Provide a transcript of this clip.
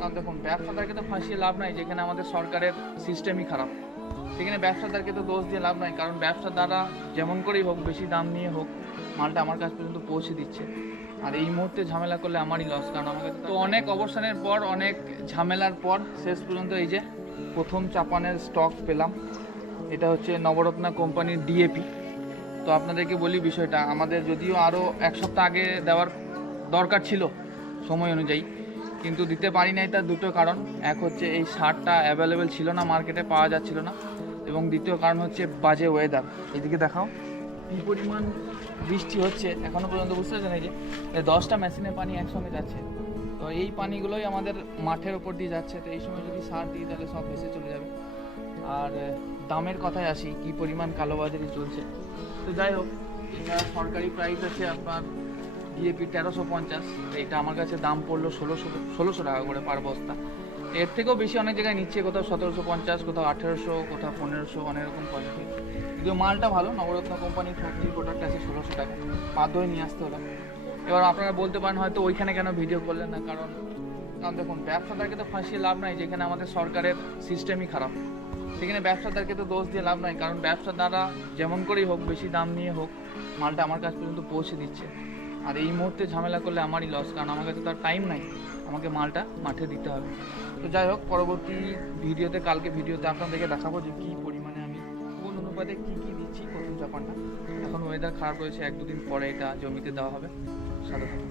কারণ দেখুন ব্যবসাদারকে তো ফাঁসিয়ে লাভ নাই, যেখানে আমাদের সরকারের সিস্টেমই খারাপ সেখানে ব্যবসাদারকে তো দোষ দিয়ে লাভ নাই। কারণ ব্যবসাদাররা যেমন করেই হোক, বেশি দাম নিয়ে হোক, মালটা আমার কাছ পর্যন্ত পৌঁছে দিচ্ছে। আর এই মুহূর্তে ঝামেলা করলে আমারই লস, কারণ আমার কাছে তো অনেক অবসানের পর, অনেক ঝামেলার পর শেষ পর্যন্ত এই যে প্রথম চাপানের স্টক পেলাম। এটা হচ্ছে নবরত্ন কোম্পানির ডিএপি। তো আপনাদেরকে বলি বিষয়টা, আমাদের যদিও আরও এক সপ্তাহ আগে দেওয়ার দরকার ছিল সময় অনুযায়ী, কিন্তু দিতে পারি নাই। তার দুটো কারণ, এক হচ্ছে এই সারটা অ্যাভেলেবেল ছিল না, মার্কেটে পাওয়া যাচ্ছিল না, এবং দ্বিতীয় কারণ হচ্ছে বাজে ওয়েদার। এদিকে দেখাও কী পরিমাণ বৃষ্টি হচ্ছে এখনও পর্যন্ত, বুঝতে পারছেন? এই যে 10টা মেশিনে পানি একসঙ্গে যাচ্ছে, তো এই পানিগুলোই আমাদের মাঠের ওপর দিয়ে যাচ্ছে। তো এই সময় যদি সার দিই তাহলে সব ভেসে চলে যাবে। আর দামের কথায় আসি, কী পরিমাণ কালোবাজারি চলছে। তো যাই হোক, এটা সরকারি প্রাইস আছে আপনার ডিএপি 1350, এইটা আমার কাছে দাম পড়লো 1600 টাকা করে পার বস্তা। এর থেকেও বেশি অনেক জায়গায় নিচ্ছে, কোথাও 1750, কোথাও 1800, কোথাও 1500, অনেক রকম কোয়ালিটি। কিন্তু মালটা ভালো, নবরত্ন কোম্পানির ফ্যাক্টরি প্রোডাক্ট আছে 1600 টাকা, বাধ্য হয়ে নিয়ে আসতে হলো। এবার আপনারা বলতে পারেন হয়তো ওইখানে কেন ভিডিও করলেন না, কারণ দেখুন ব্যবসাদারকে তো ফাঁসিয়ে লাভ নাই, যেখানে আমাদের সরকারের সিস্টেমই খারাপ সেখানে ব্যবসাদারকে তো দোষ দিয়ে লাভ নাই। কারণ ব্যবসাদাররা যেমন করেই হোক, বেশি দাম নিয়ে হোক, মালটা আমার কাছ পর্যন্ত পৌঁছে দিচ্ছে। আর এই মুহূর্তে ঝামেলা করলে আমারই লস, কারণ আমার কাছে তার টাইম নাই, আমাকে মালটা মাঠে দিতে হবে। তো যাই হোক, পরবর্তী ভিডিওতে, কালকে ভিডিওতে আপনাদেরকে দেখাবো যে কী পরিমাণে আমি কোন অনুপাতে কী কী দিচ্ছি প্রথম চাপানটা। এখন ওয়েদার খারাপ রয়েছে, 1-2 দিন পরে এটা জমিতে দেওয়া হবে। সাথে থাকুন।